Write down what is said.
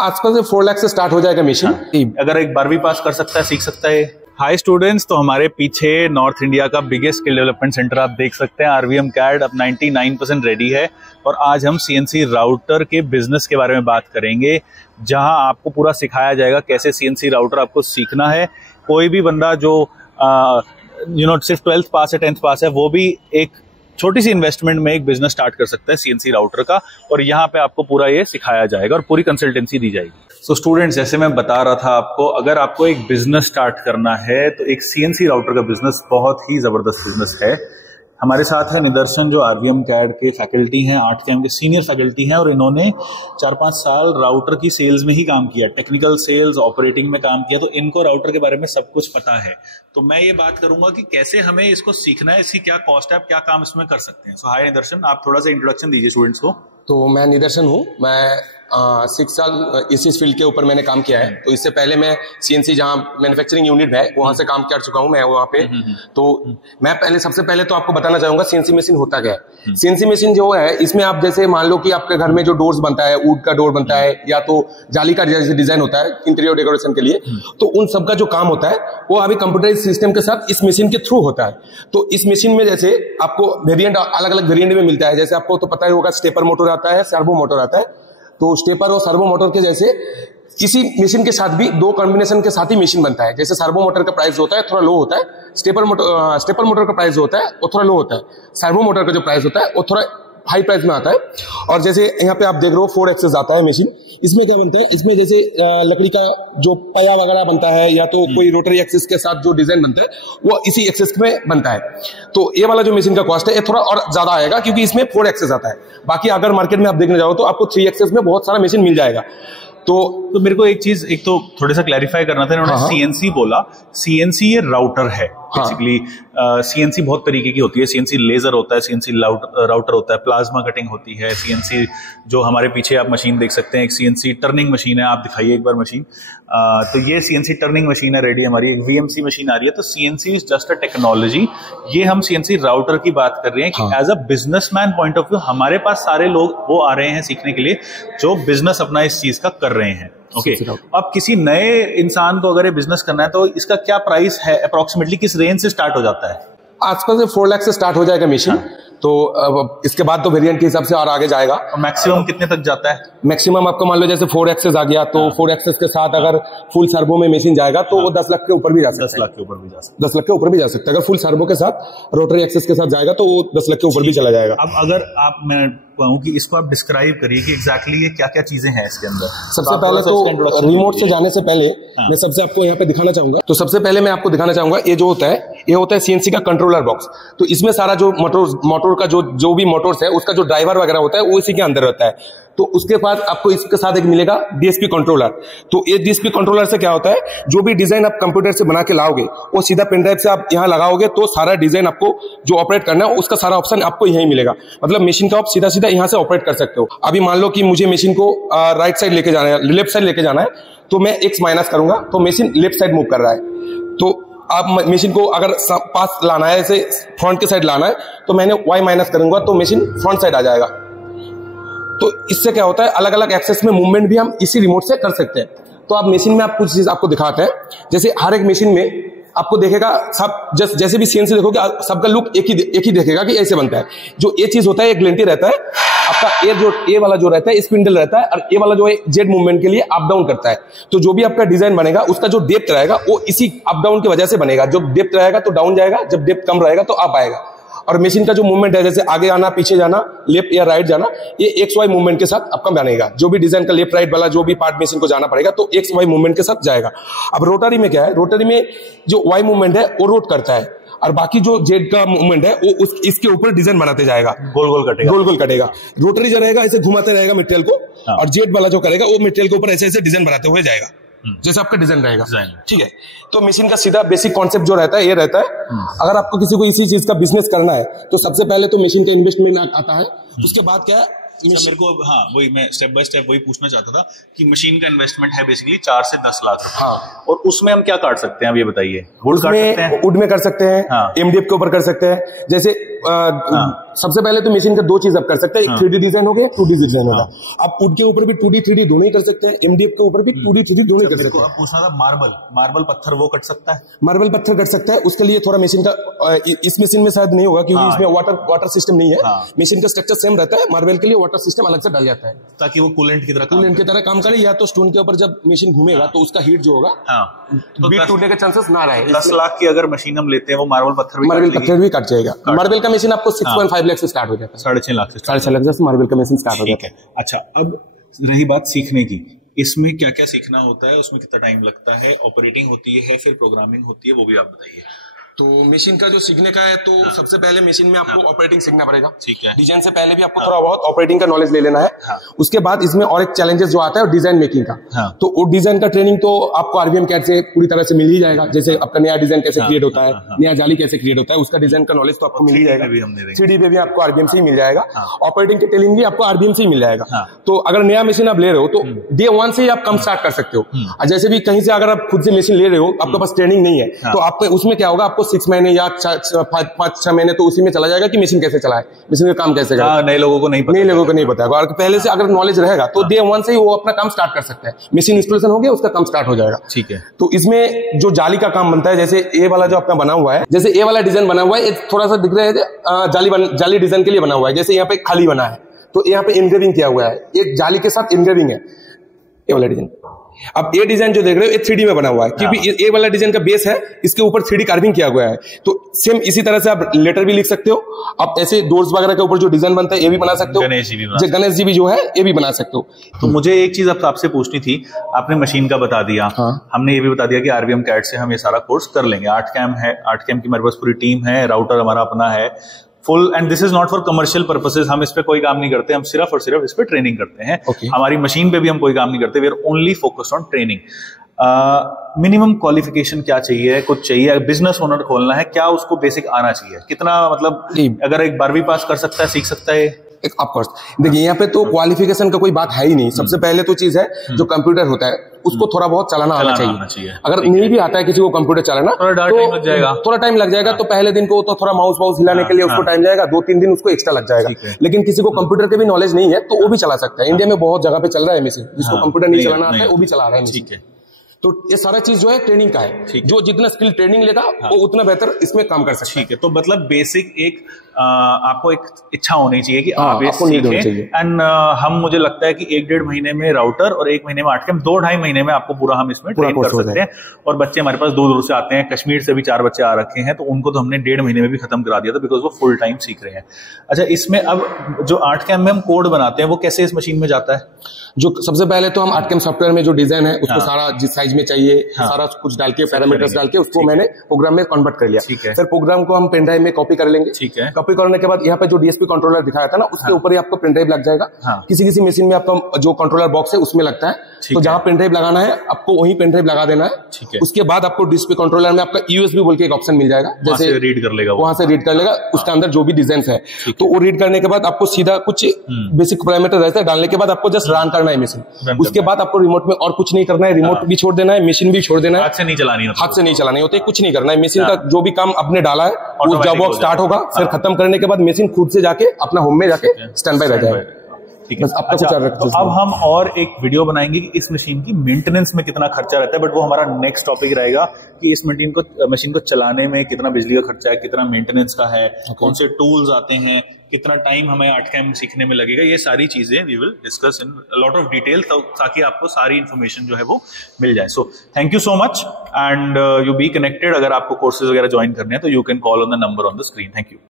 आसपास से 4 लाख से स्टार्ट हो जाएगा मशीन। अगर एक 12वीं पास कर सकता है, सीख सकता है। हाय स्टूडेंट्स, तो हमारे पीछे नॉर्थ इंडिया का बिगेस्ट स्किल डेवलपमेंट सेंटर आप देख सकते हैं। आरवीएम कैड अब 99% रेडी है और आज हम सीएनसी राउटर के बिजनेस के बारे में बात करेंगे, जहां आपको पूरा सिखाया जाएगा कैसे सीएनसी राउटर आपको सीखना है। कोई भी बंदा जो सिर्फ 12th पास है, 10th पास है, वो भी एक छोटी सी इन्वेस्टमेंट में एक बिजनेस स्टार्ट कर सकता है सीएनसी राउटर का, और यहाँ पे आपको पूरा ये सिखाया जाएगा और पूरी कंसल्टेंसी दी जाएगी। सो स्टूडेंट्स, जैसे मैं बता रहा था आपको, अगर आपको एक बिजनेस स्टार्ट करना है तो एक सीएनसी राउटर का बिजनेस बहुत ही जबरदस्त बिजनेस है। हमारे साथ है निदर्शन, जो आरवीएम कैड के फैकल्टी हैं, 8 के सीनियर फैकल्टी हैं, और इन्होंने 4-5 साल राउटर की सेल्स में ही काम किया, टेक्निकल सेल्स, ऑपरेटिंग में काम किया, तो इनको राउटर के बारे में सब कुछ पता है। तो मैं ये बात करूंगा कि कैसे हमें इसको सीखना है, इसकी क्या कॉस्ट है, आप क्या काम इसमें कर सकते हैं। सो हाय निदर्शन, आप थोड़ा सा इंट्रोडक्शन दीजिए स्टूडेंट्स को। तो मैं निदर्शन हूँ, मैं 6 साल इस फील्ड के ऊपर मैंने काम किया है। तो इससे पहले मैं सीएनसी जहाँ मैन्युफैक्चरिंग यूनिट है वहां से काम कर चुका हूँ मैं वहाँ पे। तो मैं सबसे पहले तो आपको बताना चाहूंगा सीएनसी मशीन होता क्या है। सीएनसी मशीन जो है, इसमें आप जैसे मान लो कि आपके घर में जो डोर्स बनता है, वुड का डोर बनता है या तो जाली का जैसे डिजाइन होता है इंटीरियर डेकोरेशन के लिए, तो उन सबका जो काम होता है वो अभी कंप्यूटराइज सिस्टम के साथ इस मशीन के थ्रू होता है। तो इस मशीन में जैसे आपको वेरिएंट अलग अलग वेरिएंट में मिलता है। जैसे आपको तो पता ही होगा, स्टेपर मोटर आता है, सर्वो मोटर आता है। तो स्टेपर और सर्वो मोटर के जैसे किसी मशीन के साथ भी 2 कॉम्बिनेशन के साथ ही मशीन बनता है। जैसे सर्वो मोटर का प्राइस होता है थोड़ा लो होता है, स्टेपर मोटर का प्राइस होता है वो थोड़ा लो होता है, सर्वो मोटर का जो प्राइस होता है वो थोड़ा हाई प्राइस में आता है। और जैसे यहाँ पे आप देख रहे हो 4 एक्सेस आता है मशीन। इसमें क्या बनता है, इसमें जैसे लकड़ी का जो पया वगैरह बनता है या तो कोई रोटरी एक्सेस के साथ जो डिजाइन बनता है वो इसी एक्सेस में बनता है। तो ये वाला जो मशीन का कॉस्ट है ये थोड़ा और ज्यादा आएगा, क्योंकि इसमें 4 एक्सेस आता है। बाकी अगर मार्केट में आप देखने जाओ तो आपको 3 एक्सेस में बहुत सारा मशीन मिल जाएगा। तो मेरे को एक चीज तो थोड़ा सा क्लैरिफाई करना था। इन्होंने सीएनसी बोला, सीएनसी ये राउटर है बेसिकली। सीएनसी बहुत तरीके की होती है। सीएनसी लेजर होता है, सीएनसी राउटर होता है, प्लाज्मा कटिंग होती है, सीएनसी जो हमारे पीछे आप मशीन देख सकते हैं, एक सीएनसी टर्निंग मशीन है। आप दिखाइए एक बार मशीन। तो ये सीएनसी टर्निंग मशीन है रेडी हमारी। एक वीएमसी मशीन आ रही है। तो CNC is just a technology. ये हम सीएनसी राउटर की बात कर रहे हैं कि as a businessman point of view हमारे पास सारे लोग वो आ रहे हैं सीखने के लिए जो बिजनेस अपना इस चीज का कर रहे हैं। ओके, अब किसी नए इंसान को अगर ये बिजनेस करना है तो इसका क्या प्राइस है, अप्रोक्सीमेटली किस रेंज से स्टार्ट हो जाता है? आसपास से 4 लाख से स्टार्ट हो जाएगा मशीन। तो इसके बाद तो वेरिएंट के हिसाब से और आगे जाएगा। मैक्सिमम कितने तक जाता है? मैक्सिमम आपको मान लो जैसे 4 एक्सेस आ गया, तो 4 एक्सेस के साथ अगर फुल सर्वो में मशीन जाएगा तो वो 10 लाख के ऊपर भी जा सकता है। 10 लाख के ऊपर भी जा सकता है। 10 लाख के ऊपर भी जा सकता है। अगर फुल सर्वो के साथ रोटरी एक्सेस के साथ जाएगा तो वो 10 लाख के ऊपर भी चला जाएगा। अब अगर मैं कहूं कि इसको आप डिस्क्राइब करिए कि एग्जैक्टली ये क्या क्या चीजें हैं इसके अंदर। सबसे पहले तो रिमोट से जाने से पहले मैं सबसे आपको यहाँ पे दिखाना चाहूंगा। तो सबसे पहले मैं आपको दिखाना चाहूंगा, ये जो होता है ये होता है सीएनसी का कंट्रोलर बॉक्स। तो इसमें सारा जो मोटर का जो भी मोटर्स है उसका जो ड्राइवर वगैरह होता है वो इसी के अंदर रहता है। तो उसके बाद आपको इसके साथ एक मिलेगा डीएसपी कंट्रोलर। तो ये डीएसपी कंट्रोलर से क्या होता है, जो भी डिजाइन आप कंप्यूटर से बना के लाओगे वो सीधा पेनड्राइव से आप यहाँ लगाओगे तो सारा डिजाइन आपको जो ऑपरेट करना है उसका सारा ऑप्शन आपको यहीं मिलेगा। मतलब मशीन का आप सीधा सीधा यहाँ से ऑपरेट कर सकते हो। अभी मान लो कि मुझे मशीन को राइट साइड लेके जाना है, लेफ्ट साइड लेके जाना है, तो मैं X माइनस करूंगा तो मशीन लेफ्ट साइड मूव कर रहा है। तो आप मशीन को अगर पास लाना है, ऐसे फ्रंट के साइड लाना है, तो मैंने Y माइनस करूंगा तो मशीन फ्रंट साइड आ जाएगा। तो इससे क्या होता है, अलग अलग एक्सेस में मूवमेंट भी हम इसी रिमोट से कर सकते हैं। तो आप मशीन में आप कुछ चीज आपको दिखाते हैं। जैसे हर एक मशीन में आपको देखेगा सब जैसे भी सीएनसी देखोगे सबका लुक एक ही देखेगा कि ऐसे बनता है। जो ये चीज होता है, एक ग्लेंटी रहता है आपका, ए वाला जो रहता है स्पिंडल रहता है, और ए वाला जो है जेड मूवमेंट के लिए अप डाउन करता है। तो जो भी आपका डिजाइन बनेगा उसका जो डेप्थ रहेगा वो इसी अप डाउन की वजह से बनेगा। जब डेप्थ रहेगा तो डाउन जाएगा, जब डेप्थ कम रहेगा तो अप आएगा। और मशीन का जो मूवमेंट है, जैसे आगे आना, पीछे जाना, लेफ्ट या राइट जाना, ये एक्स वाई मूवमेंट के साथ आपका बनेगा। जो भी डिजाइन का लेफ्ट राइट वाला जो भी पार्ट मशीन को जाना पड़ेगा तो एक्स वाई मूवमेंट के साथ जाएगा। अब रोटरी में क्या है, रोटरी में जो वाई मूवमेंट है वो रोट करता है, और बाकी जो जेड का मूवमेंट है वो इसके ऊपर डिजाइन बनाते जाएगा, गोल गोल कटेगा। रोटरी जो रहेगा ऐसे घुमाते रहेगा मटेरियल को, और जेड वाला जो करेगा वो मटेरियल के ऊपर ऐसे ऐसे डिजाइन बनाते हुए जाएगा, जैसे आपका डिजाइन रहेगा। ठीक है, तो मशीन का सीधा बेसिक कॉन्सेप्ट जो रहता है ये रहता है। अगर आपको किसी को इसी चीज का बिजनेस करना है तो सबसे पहले तो मशीन का इन्वेस्टमेंट आता है। उसके बाद क्या है, मेरे को हाँ वही मैं स्टेप बाय स्टेप वही पूछना चाहता था कि मशीन का इन्वेस्टमेंट है बेसिकली 4 से 10 लाख रुपए। हाँ। और उसमें हम क्या काट सकते हैं, अब ये बताइए। वुड काट सकते हैं, वुड में कर सकते हैं, हाँ। एमडीएफ के ऊपर कर सकते हैं। जैसे सबसे पहले तो मशीन का 2 चीज आप कर सकते हैं, एक 3D डिजाइन हो गया, 2D डिजाइन होगा। आप वुड के ऊपर भी 2D 3D दोनों ही कर सकते हैं, एमडीएफ के ऊपर भी 2D 3D दोनों ही कर सकते हैं। पूछना था मार्बल पत्थर वो कट सकता है? मार्बल पत्थर कट सकता है, उसके लिए थोड़ा मशीन का इस मशीन में शायद नहीं होगा क्योंकि इसमें वाटर सिस्टम नहीं है। मशीन का स्ट्रक्चर सेम रहता है, मार्बल के लिए वाटर सिस्टम अलग से डाल जाता है ताकि वो कूलेंट की तरह काम करे, या तो स्टोन के ऊपर जब मशीन घूमेगा तो उसका हीट जो होगा बीट टूटने के चांसेस ना रहे। 10 लाख की अगर मशीन हम लेते हैं वो मार्बल पत्थर भी कट जाएगा। मार्बल का मशीन आपको 6.5 लाख से स्टार्ट हो जाता है, 6.5 लाख से मार्बल का मशीन स्टार्ट हो जाता है। अच्छा, अब रही बात सीखने की, इसमें क्या क्या सीखना होता है, उसमें कितना टाइम लगता है, ऑपरेटिंग होती है फिर प्रोग्रामिंग होती है, वो भी आप बताइए। तो मशीन का जो सीखने का है तो सबसे पहले मशीन में आपको ऑपरेटिंग सीखना पड़ेगा। ठीक है। डिजाइन से पहले भी आपको थोड़ा बहुत ऑपरेटिंग का नॉलेज ले लेना है। उसके बाद इसमें और एक चैलेंजेस जो आता है डिजाइन मेकिंग का। तो वो डिजाइन का ट्रेनिंग तो आपको आरवीएम कैड से पूरी तरह से मिल ही जाएगा। जैसे आपका नया डिजाइन कैसे क्रिएट होता है, नया जाली कैसे क्रिएट होता है, उसका डिजाइन का नॉलेज तो आपको मिल ही जाएगा। 3D पे भी आपको आरवीएम से ही मिल जाएगा। ऑपरेटिंग की ट्रेनिंग भी आपको आरवीएम से ही मिल जाएगा। तो अगर नया मशीन आप ले रहे हो तो डे 1 से ही आप कम स्टार्ट कर सकते हो। जैसे भी कहीं से अगर आप खुद से मशीन ले रहे हो, आपके पास ट्रेनिंग नहीं है, तो आप उसमें क्या होगा, आपको 6 महीने या 5-6 महीने तो उसी में चला जाएगा कि मशीन कैसे चलाए, मशीन का काम कैसे करे। नए लोगों को नहीं पता है। और पहले से अगर नॉलेज रहेगा तो डे 1 से ही वो अपना काम स्टार्ट कर सकता है। मशीन इंस्टॉलेशन हो गया, उसका काम स्टार्ट हो जाएगा। ठीक है। तो इसमें जो जाली का काम बनता है, जैसे ए वाला जो अपना बना हुआ है, जैसे ए वाला डिजाइन बना हुआ है, थोड़ा सा दिख रहा है जाली डिजाइन के लिए बना हुआ है। जैसे यहाँ पे खाली बना है तो यहाँ पे इनग्रेविंग किया हुआ है, एक जाली के साथ इनग्रेविंग है ये वाला डिजाइन। अब ये डिजाइन जो देख रहे हो ये 3D में बना हुआ है क्योंकि ये वाला डिजाइन का बेस है, इसके ऊपर 3D कार्विंग किया हुआ है। तो सेम इसी तरह से आप लेटर भी लिख सकते हो, आप ऐसे डोर्स वगैरह के ऊपर जो डिजाइन बनता है ये भी बना सकते हो। गणेश जी भी जो है ये भी बना सकते हो। तो मुझे एक चीज अब आपसे पूछनी थी, आपने मशीन का बता दिया, हमने ये भी बता दिया कि आरवीएम कैड से हम ये सारा कोर्स कर लेंगे। 8 कैम है, 8 कैम की हमारे पास पूरी टीम है, राउटर हमारा अपना है full, and this is not for commercial purposes. हम इस पे कोई काम नहीं करते, हम सिर्फ और सिर्फ इस पे ट्रेनिंग करते हैं। हमारी मशीन पे भी हम कोई काम नहीं करते, we are only focused on training. Minimum qualification क्या चाहिए, कुछ चाहिए, बिजनेस ओनर खोलना है, क्या उसको बेसिक आना चाहिए, कितना, मतलब अगर एक 12वीं पास कर सकता है, सीख सकता है? ऑफकोर्स देखिए यहाँ पे तो क्वालिफिकेशन का कोई बात है ही नहीं। सबसे पहले तो चीज है जो कंप्यूटर होता है उसको थोड़ा बहुत चलाना आना चाहिए। अगर नहीं भी आता है किसी को कंप्यूटर चलाना तो थोड़ा टाइम लग जाएगा। तो पहले दिन को तो थोड़ा माउस हिलाने के लिए उसको टाइम जाएगा, 2-3 दिन उसको एक्स्ट्रा लग जाएगा। लेकिन किसी को कंप्यूटर के भी नॉलेज नहीं है तो वो भी चला सकता है। इंडिया में बहुत जगह पे चल रहा है मशीन, जिसको कंप्यूटर नहीं चलाना आता है वो भी चला रहा है। तो ये सारा चीज जो है ट्रेनिंग का है, जो जितना स्किल ट्रेनिंग लेगा वो उतना बेहतर इसमें काम कर सकता है। ठीक है। तो मतलब बेसिक एक आपको एक इच्छा होनी चाहिए कि आप आपको नीड होनी चाहिए। एंड मुझे लगता है कि 1-1.5 महीने में राउटर और 1 महीने में 8 कैम, 2-2.5 महीने में आपको पूरा हम इसमें ट्रेन कर सकते हैं। और बच्चे हमारे पास दूर दूर से आते हैं, कश्मीर से भी 4 बच्चे आ रखे हैं, तो उनको तो हमने 1.5 महीने में भी खत्म करा दिया था, बिकॉज वो फुल टाइम सीख रहे हैं। अच्छा, इसमें अब जो 8 कैम में हम कोड बनाते हैं वो कैसे इस मशीन में जाता है? जो सबसे पहले तो हम 8 कैम सॉफ्टवेयर में जो डिजाइन है उसको सारा जिस साइज में चाहिए सारा कुछ डाल के पैरामीटर्स डाल के उसको मैंने प्रोग्राम में कन्वर्ट कर लिया। फिर प्रोग्राम को हम पेन ड्राइव में कॉपी कर लेंगे। कॉपी करने के बाद यहाँ पे जो डीएसपी कंट्रोलर दिखाया था ना उसके ऊपर ही आपको पेन ड्राइव लग जाएगा। किसी मशीन में आपका जो कंट्रोलर बॉक्स है उसमें लगता है, तो जहां पेन ड्राइव लगाना है आपको वहीं पेन ड्राइव लगा देना है। उसके बाद आपको डिस्प्ले कंट्रोलर में आपका यूएसबी बोल के एक ऑप्शन मिल जाएगा, जैसे रीड कर लेगा, वहां से रीड कर लेगा उसके अंदर जो भी डिजाइन है। तो वो रीड करने के बाद आपको सीधा कुछ बेसिक पैरामीटर रहता है, डालने के बाद आपको जस्ट रन करना है मशीन। उसके बाद आपको रिमोट में और कुछ नहीं करना है, रिमोट भी छोड़ देना है, मशीन भी छोड़ देना है, हाथ से नहीं चलानी होती, कुछ नहीं करना है। मशीन का जो भी काम आपने डाला है वो जब वर्क स्टार्ट होगा, फिर खत्म करने के बाद मशीन खुद से जाके अपना होम में जाके स्टैंड बाय रह जाएगा। अच्छा, तो अब हम और एक वीडियो बनाएंगे कि इस मशीन की मेंटेनेंस में कितना खर्चा रहता है, बट वो हमारा नेक्स्ट टॉपिक रहेगा कि इस मशीन को चलाने में कितना बिजली का खर्चा है, कितना मेंटेनेंस का है, कौन से टूल्स आते हैं, कितना टाइम हमें 8 कैम सीखने में लगेगा, ये सारी चीजें we will discuss in lot of detail, ताकि आपको सारी इन्फॉर्मेशन जो है वो मिल जाए। So thank you so much and you be connected. अगर आपको कोर्सेज वगैरह ज्वाइन करने हैं तो you can call on the number on the screen. Thank you.